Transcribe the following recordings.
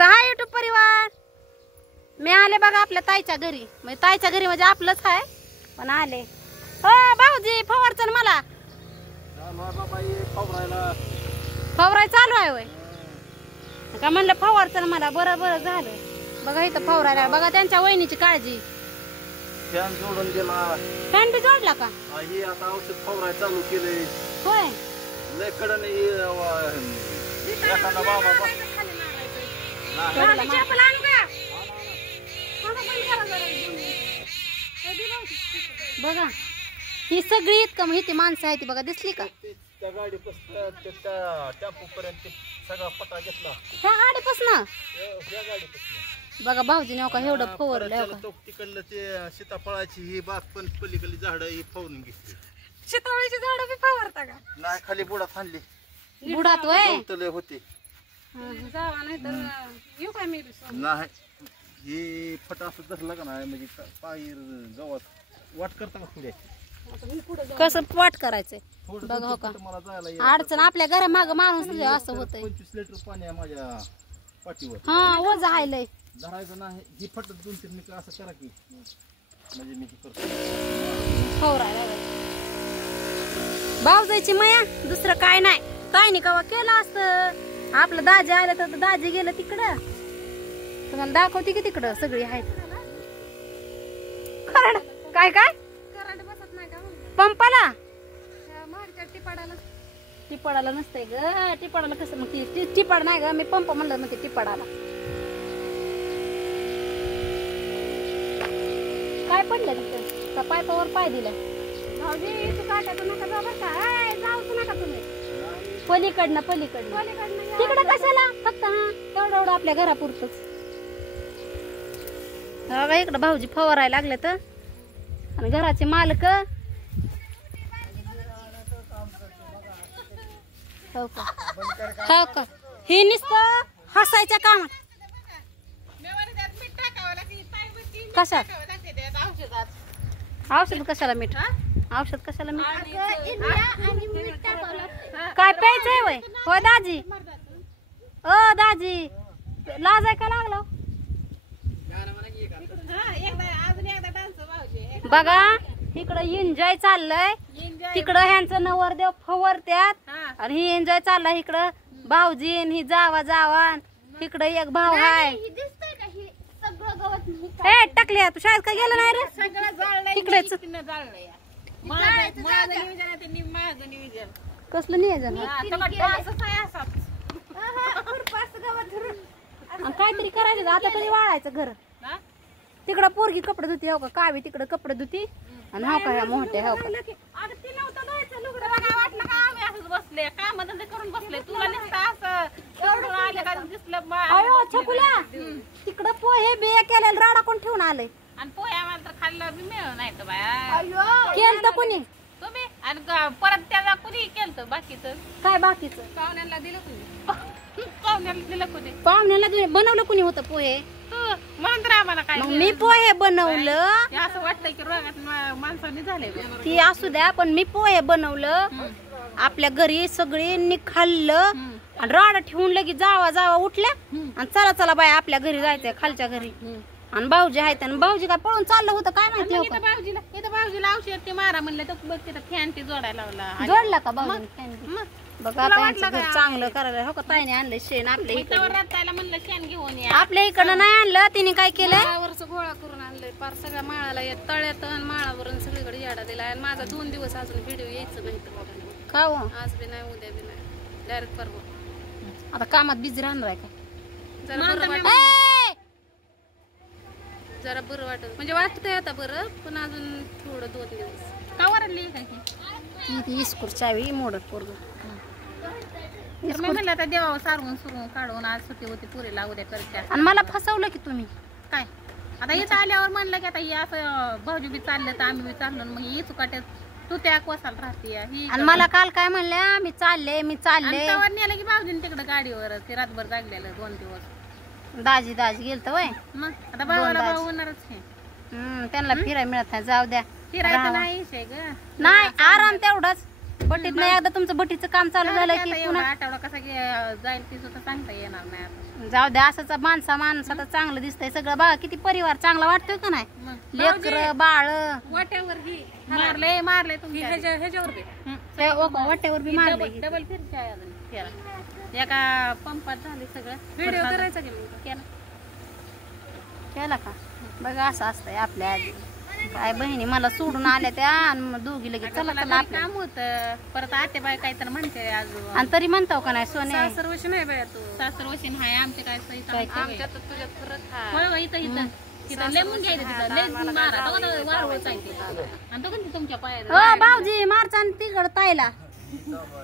तर हा युट्यूब परिवार, मी आले बघा आपल्या ताईच्या घरी. म्हणजे ताईच्या घरी म्हणजे आपलंच आहे, पण आले. हो भाऊजी, फवारचं मला फवाराय चालू आहे वय का? म्हणलं फवारचं मला. बरं बरं झालं. बघा इथं फवारायला बघा, त्यांच्या वहिनीची काळजी. फॅन जोडून गेला. फॅन बी जोडला का? ही आता औषध फवाराय चालू केले. होय. लय कडन एखादा बाबा बघा ही सगळी इतकं माहिती माणसं आहे ती बघा, दिसली का? त्या गाडीपासून त्या टेम्पो पर्यंत सगळा पटा घेतला. ह्या गाडीपासून त्या गाडीपासून बघा भाऊजीने का एवढं फवारलं. तिकडलं ते सीताफळाची ही बाग पण पलीकडली झाड ही फवारून घेतली. सीताफळाची झाड बी फवारता का? नाही, खाली बुडात आणली. बुडात वय होते जावा नाही तर येऊ काय मी नाही. ही फटा असं धरला का नाही म्हणजे पायीर गवत वाट करता का पुढे कसं वाट करायचंय बघा. हो का मला जायला अडचण आपल्या घरा माग माणूस असं होतंय. 25 लिटर पाणी आहे माझ्या पाठीवर. हा ओझ आहे धरायचं नाही. ही फट 2-3 मिनिटं असं करा की म्हणजे मी करतो. भाऊजाईची माया, दुसरं काय नाही. ताईने कवा केलं असतं. आपलं दाजी आलं तर दाजी गेलं तिकडं. तुम्हाला दाखवते की तिकडं सगळी आहेत. काय काय पंपाला टिपाडाला नसतंय ग. टिपाडाला कसं मग टिपाड नाही ग, मी पंप म्हणलं मग ते टिपाडाला. काय पडलं तिथं का? पायपावर पाय दिला. भाऊजी तू काटायचं नका जाऊ बरं का. जाऊच नका तुम्ही. पलीकडनं तिकडं कशाला? फक्त हा तेवढं आपल्या घरापुरतच. बघा इकडं भाऊजी फवारायला लागले तर. आणि घराचे मालक हो का? हो का? हे नुसतं हसायच्या कामात. कशात औषध? कशाला मीठ? औषध कशाला मीठ? काय प्यायचंय वय? हो दाजी. ओ दाजी, लाज आहे का लागला? बघा इकडं एन्जॉय चाललंय. तिकडं ह्यांचं नवरदेव फवरत्यात आणि ही एन्जॉय चाललाय इकडं. भाऊजी ही जावा जावा. इकडं एक भाऊ हाय. ए टाकली तू शाळेत का गेला नाही रे? तिकडेच कसलं नियोजन? काहीतरी करायचं. आता कधी वाळायचं घर? तिकडं पोरगी कपडे धुती हो का? कावी तिकडं कपडे धुती आणि हो का ह्या मोठ्या हो का? तिकडं पोहे बिया केलेलं राडा कोण ठेवून आलंय? आणि पोह्या मला तर खाल्लं बी मिळलं नाही तर बाया. केलं तर कोणी? तुम्ही. आणि परत त्याला कुणी केलं बाकीचं? काय बाकीचं? पाहुण्याला दिलं कुणी? पाहुण्याला दिलं कुणी? पाहुण्याला बनवलं कुणी होतं पोहे? म्हणून तर आम्हाला काय मी पोहे बनवलं. असं वाटतंय की रोगात माणसांनी झाले. ती असू द्या, पण मी पोहे बनवलं. आपल्या घरी सगळ्यांनी खाल्लं आणि राडा ठेवून लगी जावा जावा उठल्या आणि चला चला बाय आपल्या घरी जायचंय खालच्या घरी. आणि भाऊजी आहेत आणि भाऊजी काय पळून चाललं होतं काय माहिती? भाऊजीला औषध ते मारा म्हणलं तर बघ तिथं फॅन ते जोडायला लावला. जोडला का भाऊजी? बघा आता यांचं घर चांगलं करायला हो का? ताईने आणलं शेण आपल्या इकडं. म्हणलं शेण घेऊन या. आपल्या इकडं नाही आणलं. तिने काय केलं? माळावरच गोळा करून आणलंय. पार सगळ्या माळाला तळ्यात आणि माळावरून सगळीकडे याडा दिला. आणि माझा 2 दिवस अजून व्हिडिओ यायचं नाही तर बाबा. का हो? आज बी नाही, उद्या बी नाही, डायरेक्ट परवा. आता कामात बिझी राहणार आहे का? जरा बरं वाटत म्हणजे वाटतंय आता बरं, पण अजून थोडं 2 दिवस. का वरली ती इस्कूर चावी मोडत पोरग. मी म्हणलं आता देवा सारवून सुरून काढून आज सुट्टी होती पुरीला उद्या करत्या. आणि मला फसवलं की तुम्ही. काय आता इथं आल्यावर म्हणलं की आता ही असं भाऊजी बी चाललं तर आम्ही बी चाललो. मग ही चुकाट्यात तू त्या कोसाला राहते. आणि मला काल काय म्हणल्या? मी चालले नेलं की भाऊजीने तिकडे गाडीवर ते रातभर जागलेलं 2 दिवस. दाजी गेल तर वय. मग आता भावाला भाऊ होणारच आहे. त्यांना फिरायला मिळत नाही. जाऊ द्या, फिरायचं नाही ग. नाही आराम तेवढाच. भट्टीत नाही एकदा तुमचं भट्टीचं काम चालू झालं की एवढा पुन्हा आठवडा कसा जाईल ती सुद्धा सांगता येणार नाही आता. जाऊ द्या. असंच माणसाचं चांगलं दिसतंय सगळं. बघा किती परिवार चांगला वाटतोय का नाही. मग लेकर बाळ वाट्यावर ही मारले तुम्ही ह्याच्यावर वाट्यावर बी मारले. डबल फिरची आहे अजून फेरा. एका पंपात झाले सगळं. व्हिडिओ करायचा की मग केला केला का. बघा असं असतंय आपल्या आधी. काय बहिणी मला सोडून आल्या त्या आणि मग दोघी लगेच चला चला आपल्या. काम होतं परत आतेबाई काय तर म्हणते अजून. आणि तरी म्हणतो का नाही सोने. सासरवशी नाही बाया तू. सासरवशी नाही आमचे काय सहित आमच्या तर तुझ्यात परत होय इथं तिथं लेमून घ्यायचं तिथं लय मारा वारवच आहे ते. आणि तो कोणती तुमच्या पायात हो भाऊजी मारचा तिकड ताईला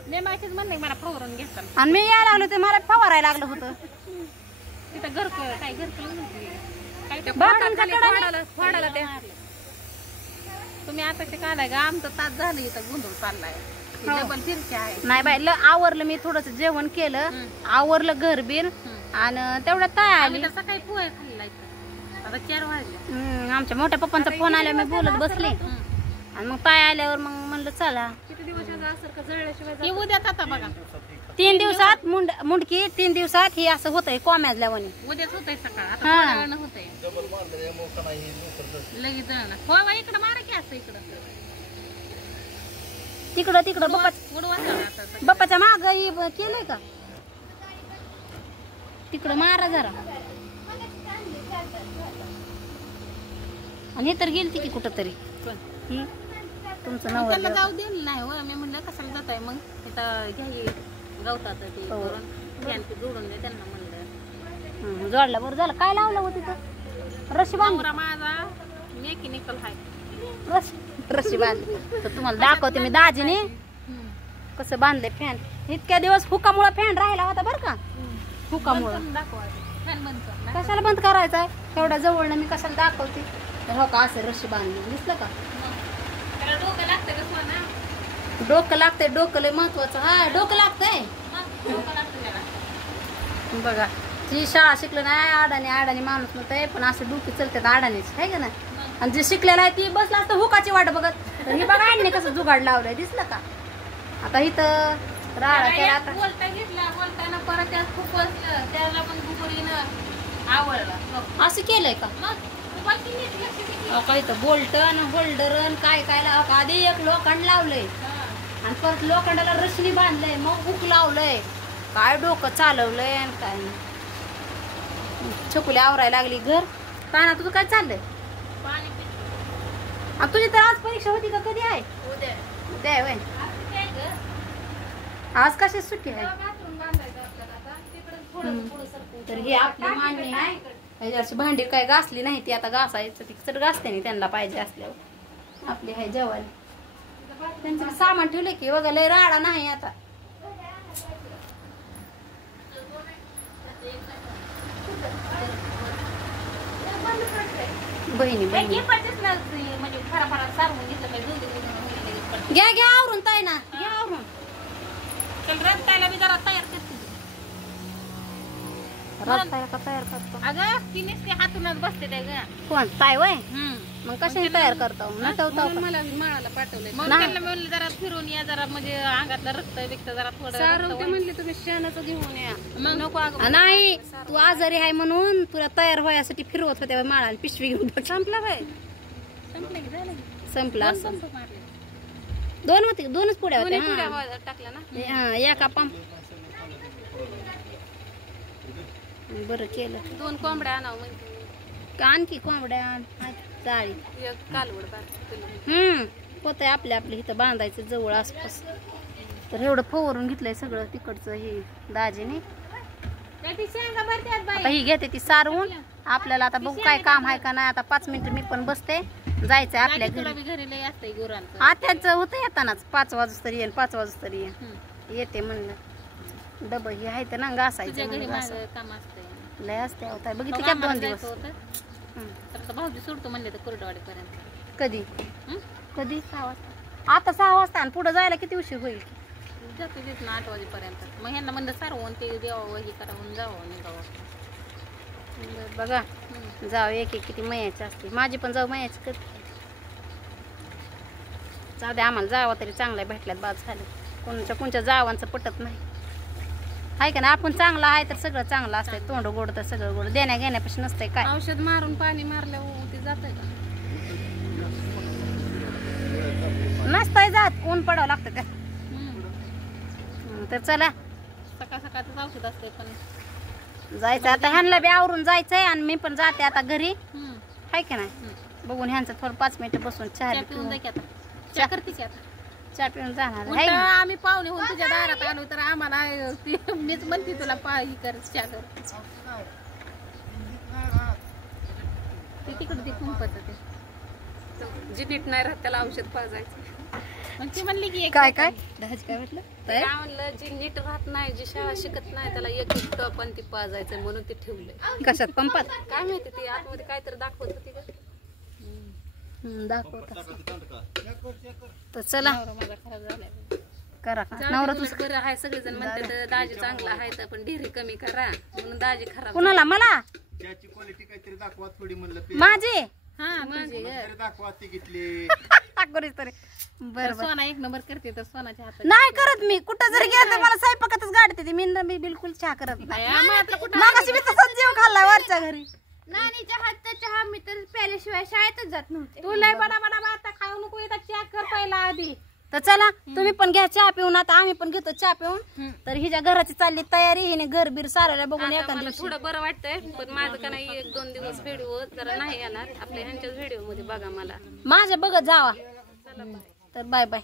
लेमाचीच म्हणले मला फवरून घेतात. आणि मी यायला लागलो ते मला फवारायला लागलं होतं तिथं काय घरकळ वाडाला ते. तुम्ही आता ते काढाय का आमचं तास झालं इथं गोंधळ चाललाय. डबल फिरची आहे. नाही बाई आवरलं मी थोडस जेवण केलं आवरलं घर बिर आणि तेवढ्या ताय आली. सकाळी पोहे खाल्ला आता 4 वाजले. आमच्या मोठ्या पप्पांचा फोन आला मी बोलत बसले आणि मग ताय आल्यावर मग म्हणलं चला. किती दिवस असं का जळल्याशिवाय उद्याच आता बघा 3 दिवसात मुंडकी 3 दिवसात ही असं होतंय कोम्याजल्यावानी. उद्याच होतंय सकाळ आता होतंय लगेच जळणं. हो इकडं मारा की असं तिकडं बाप्पाच्या माग केलंय का तिकडं मारा जरा. आणि हे तर गेलती की कुठं तरी तुमचं नाव जाऊ दिलं नाही हो. मी म्हणलं कशाला जात आहे मग इथं घ्या गवतात ते करून जोडून दे त्यांना म्हणलं. जोडला बरं झालं. काय लावलं हो तिथं. रशी बांधला माझा मेकॅनिकल आहे. रशी बांधली तर तुम्हाला दाखवते मी दाजीने कसं बांधले फॅन. इतक्या दिवस हुकामुळं फॅन राहिला होता बरं का. हुकामुळं कशाला बंद करायचा आहे एवढ्या जवळ मी कशाला दाखवते. हो का असं रशी बांधली दिसलं का. डोकं लागतंय. डोकं लय महत्वाचं. हा डोकं लागतंय बघा. जी शाळा शिकलं नाही आडाने माणूस म्हणतंय पण असं डोकी चलतात आडानेच आहे का ना. आणि जे शिकलेलं आहे ती बसला असतं हुकाची वाट बघत. तर हे बघा आणणे कसं जुगाड लावलंय दिसलं का. आता इथं राडा केला. बोलताना परत खूप त्याला पण गुगरीनं आवडला असं केलंय का. काय तर बोल्टन होल्डरन काय आधी एक लोखंड लावलंय आणि परत लोखंडाला रशनी बांधलंय मग हुक लावलंय. काय डोकं चालवलंय आणि काय छकुली आवरायला लागली घर. काय ना तुझं काय चाललंय. तुझी तर आज परीक्षा होती का कधी आहे. उद्या आहे वय. आज कशी सुट्टी आहे. तर हे आपली मांडणी आहे. ह्याच्यावरची भांडी काय घासली नाही ती आता घासायचं ती चट घासते नाही त्यांना पाहिजे असल्यावर. आपली आहे जेवायला त्यांचं सामान ठेवलं की बघा लय राडा नाही आता. बहिणी म्हणजे फराफरा सारवून घेतलं घ्या आवरून ताई ना घ्या आवरून. रस्त्याला मी जरा तयार करते. रस्त्याला का तयार करतो. अगं तिनेच ते हातूनच बसते ते ग. कोण ताई वय. मग कशाने तयार करतो नटवतो. मला माळाला पाठवलंय मग त्यांना म्हणलं जरा फिरून या जरा म्हणजे अंगातलं रक्त बिक्त जरा थोडं म्हणले तुम्ही शेणाचं घेऊन या. मग नको अगं नाही तू आजारी आहे म्हणून तुला तयार व्हायसाठी फिरवत होत्या माळाला पिशवी घेऊन. संपला बाय संपलं की झालं संपला. मारले 2 होते 2च पुड्या होत्या टाकल्या ना. एका पंप बरं केलं. 2 कोंबड्या आणावं म्हणजे आणखी कोंबड्या चाळी कालवड होतंय आपल्या इथं बांधायचं जवळ आसपास. तर एवढं फवारून घेतलंय सगळं तिकडचं हे दाजीने. आता ही घेते ती सारवून. आपल्याला आता बघू काय काम आहे का नाही. आता 5 मिनिटं मी पण बसते जायचंय आपल्या घरी. आत्याच होतं येतानाच 5 वाजता तरी येईल 5 वाजता तरी येते म्हणलं. डबं हे आहे तर ना घासायचं लय असते होता बघितली का 2 दिवस. भाऊजी सोडतो म्हणले तर कुरडवाडी पर्यंत. कधी 6 वाजता. आता 6 वाजता आणि पुढे जायला किती उशीर होईल. जातो देत ना 8 वाजेपर्यंत. मग ह्यांना म्हणलं सारवून ते द्यावं हे करावं जावं निघावं. बघा जाऊ एक किती मयाची असते. माझी पण जाऊ मयाची करते. जाऊ दे, आम्हाला जावा तरी चांगल्या भेटल्यात बाद झाले. कोणच्या जावांचं पटत नाही आहे का ना. आपण चांगलं आहे तर सगळं चांगलं असतंय. तोंड गोड तर सगळं गोड. देण्या घेण्यापासून नसतंय काय. औषध मारून पाणी मारल्यावर ते जातंय का? नसतंय जात. ऊन पडावं लागतं का. तर चला सकाळ सकाळच औषध असते पण जायचं आता. ह्यांना बी आवरून जायचंय आणि मी पण जाते आता घरी आहे का नाही. बघून ह्यांचं थोडं 5 मिनिटं बसून चहा चहा पिऊन जा की आता. चहा करते की आता. चहा पिऊन जाणार उलटं आम्ही पाहुणे होऊन तुझ्या दारात आलो तर आम्हाला मीच म्हणते तुला ही कर चहा कर. ते तिकडे ते कुंपाचं ते जी नीट नाही राहत त्याला औषध पाजायचं. मग ती म्हणली की काय काय दहाच काय म्हटलं. काय म्हणलं जी नीट राहत नाही, जी शाळा शिकत नाही त्याला एक टॉप आणि ती पाजायचं म्हणून ते ठेवलंय. कशात पंपात काय माहिती ती आतमध्ये काहीतरी दाखवत होती का. दाखवत. तर चला माझा खराब झालाय. करा का नवरा तुझं. उलट बरं आहे. सगळेजण म्हणतात दाजी चांगला आहे तर पण डेअरी कमी करा म्हणून दाजी खराब. कुणाला मला त्याची क्वालिटी काहीतरी दाखवा थोडी म्हणलं माझी हा म्हणजे दाखवा ती घेतली. टाकोरीच तरी बरं बरं. सोना 1 नंबर करते तर सोनाच्या हातात नाही करत मी. कुठं जरी गेलं तर मला स्वयंपाकातच गाडते ती. मी बिलकुल चहा करत नाही. मागाशी मी तसाच जीव खाल्लाय वरच्या घरी. नानीच्या हातचा चहा मी तर प्यायल्याशिवाय शाळेतच जात नव्हते. तू लय बडा आता खाऊ नको येतात चहा कर पहिला आधी. तर चला तुम्ही पण घ्या चहा पिऊन. आता आम्ही पण घेतो चहा पिऊन. तर हिच्या घराची चालली तयारी. हिने घर बीर सारायला बघून एका मला दिवशी. थोडं बरं वाटतंय पण माझं का नाही 1-2 दिवस व्हिडिओ जरा नाही येणार. आपल्या ह्यांच्याच व्हिडिओ मध्ये बघा मला. माझ्या बघत जावा. तर बाय बाय.